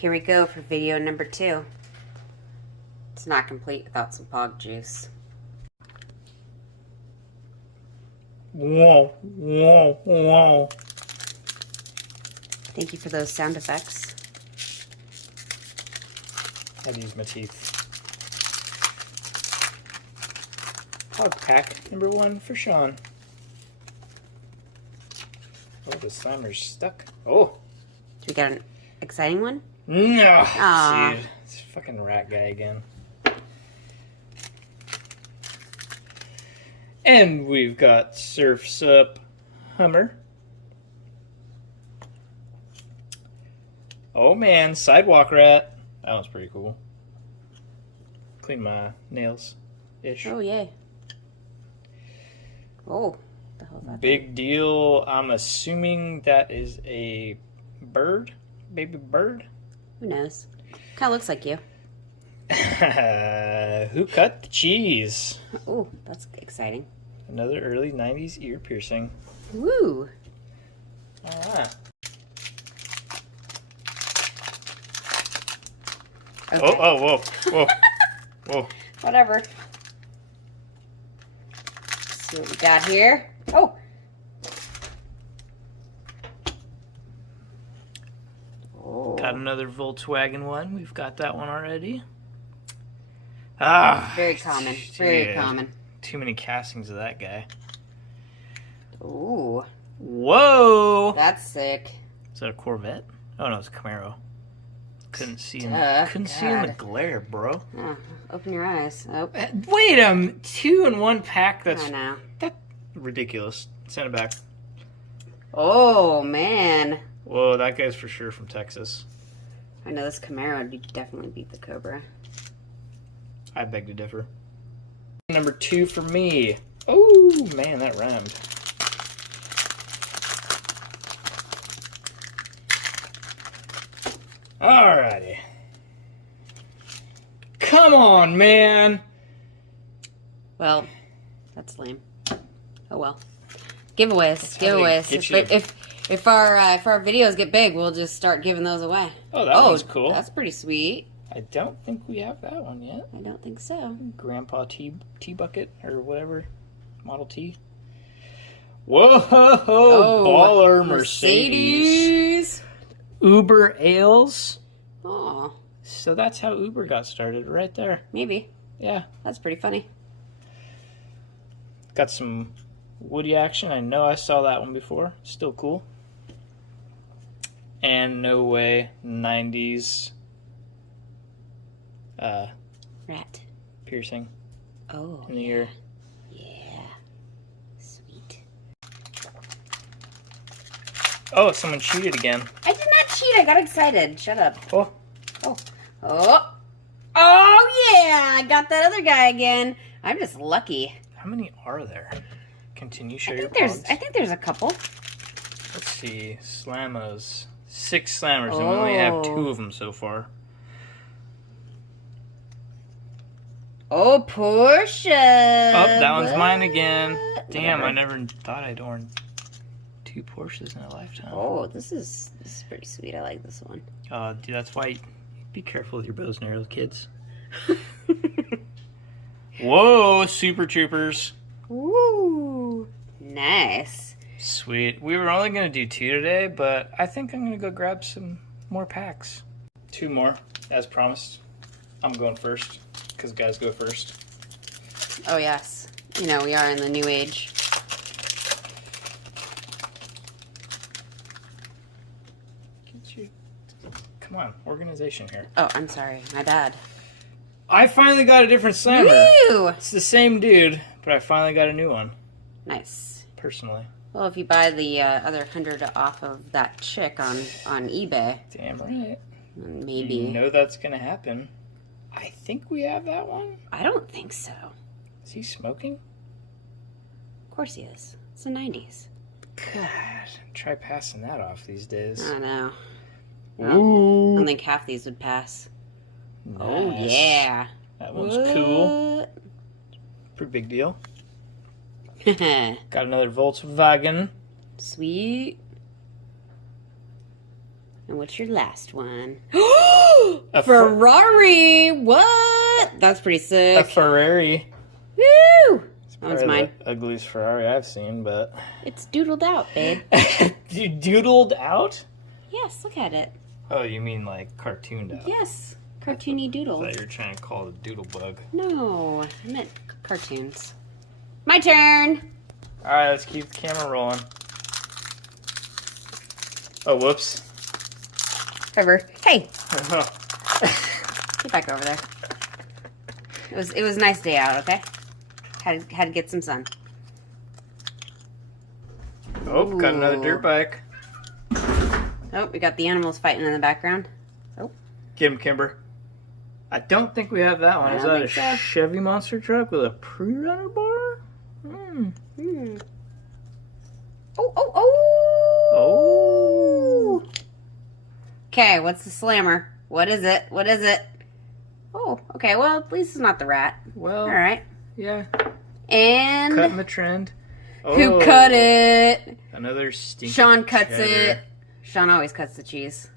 Here we go for video number 2. It's not complete without some pog juice. Whoa, whoa, whoa. Thank you for those sound effects. I had to use my teeth. Pog pack number 1 for Sean. Oh, the Slimer's stuck. Oh. Do we got an exciting one? No. Aww. Dude, it's a fucking rat guy again. And we've got Surf's Up Hummer. Oh man, Sidewalk Rat. That one's pretty cool. Clean my nails-ish. Oh, yay. Oh, the hell's that? Big deal. I'm assuming that is a bird? Baby bird? Who knows? Kind of looks like you. Who cut the cheese? Oh, that's exciting. Another early 90s ear piercing. Woo! Alright. Okay. Oh, whoa, whoa, whoa. Whatever. Let's see what we got here. Oh! Oh. Got another Volkswagen one. We've got that one already. Ah. Very common. Very dude. common. Too many castings of that guy. Ooh. Whoa! That's sick. Is that a Corvette? Oh no, it's a Camaro. Couldn't see in the glare, bro. Oh, open your eyes. Oh. Wait, 2 in 1 pack. That's I know. ridiculous. Send it back. Oh, man. Whoa, that guy's for sure from Texas. I know this Camaro would definitely beat the Cobra. I beg to differ. Number 2 for me. Oh, man, that rhymed. Alrighty. Come on, man. Well, that's lame. Oh well. Giveaways. how they Giveaways. get you. If our videos get big, we'll just start giving those away. Oh, that one's cool. That's pretty sweet. I don't think we have that one yet. I don't think so. Grandpa T Bucket or whatever. Model T. Whoa! Baller Mercedes. Uber Ales. Oh, So that's how Uber got started, right there. maybe. Yeah. That's pretty funny. Got some Woody action. I know I saw that one before. Still cool. And no way 90s Rat. piercing Oh, in the ear. yeah. Sweet. Oh, someone cheated again. I did not cheat. I got excited. Shut up. Oh. Oh. Oh. Oh, yeah. I got that other guy again. I'm just lucky. How many are there? Continue show I your think there's a couple. Let's see. Slammers. 6 slammers, and we only have 2 of them so far. Oh, Porsche. Oh, that one's What? mine again. Damn, Whatever. I never thought I'd own 2 Porsches in a lifetime. Oh, this is pretty sweet. I like this one. Dude, that's why be careful with your bows and arrows, kids. Whoa, Super Troopers. Woo. Nice. Sweet. We were only going to do 2 today, but I think I'm going to go grab some more packs. 2 more, as promised. I'm going first, because guys go first. Oh, yes. You know, we are in the new age. Come on, organization here. Oh, I'm sorry. My bad. I finally got a different slammer. Woo! It's the same dude, but I finally got a new one. Nice. Personally. Well, if you buy the other 100 off of that chick on eBay, Damn right. maybe. You know that's gonna happen. I think we have that one. I don't think so. Is he smoking? Of course he is. It's the 90s. God, try passing that off these days. I know. I Ooh. don't think half these would pass. Oh, Nice. yeah. That one's cool. Pretty big deal. Got another Volkswagen. Sweet. And what's your last one? A Ferrari! What? That's pretty A sick. Ferrari. Woo! That one's Probably mine. the ugliest Ferrari I've seen, but... It's doodled out, babe. You doodled out? Yes, look at it. Oh, you mean like cartooned out? Yes, cartoony I doodle. thought you were trying to call it a doodle bug. No, I meant cartoons. My turn. All right, let's keep the camera rolling. Oh, whoops. Trevor, hey, get back over there. It was a nice day out. Okay, had to get some sun. Oh, got another Ooh. dirt bike. Oh, we got the animals fighting in the background. Get him, Kimber. I don't think we have that one. I Is don't that a think so. Chevy monster truck with a pre-runner bar? Hmm. Oh. Oh. Okay, what's the slammer? What is it? What is it? Oh, okay. Well, at least it's not the rat. Well, All right. yeah. And Cutting the trend. who Oh, cut it? Another stinky Sean cuts cheddar. it. Sean always cuts the cheese.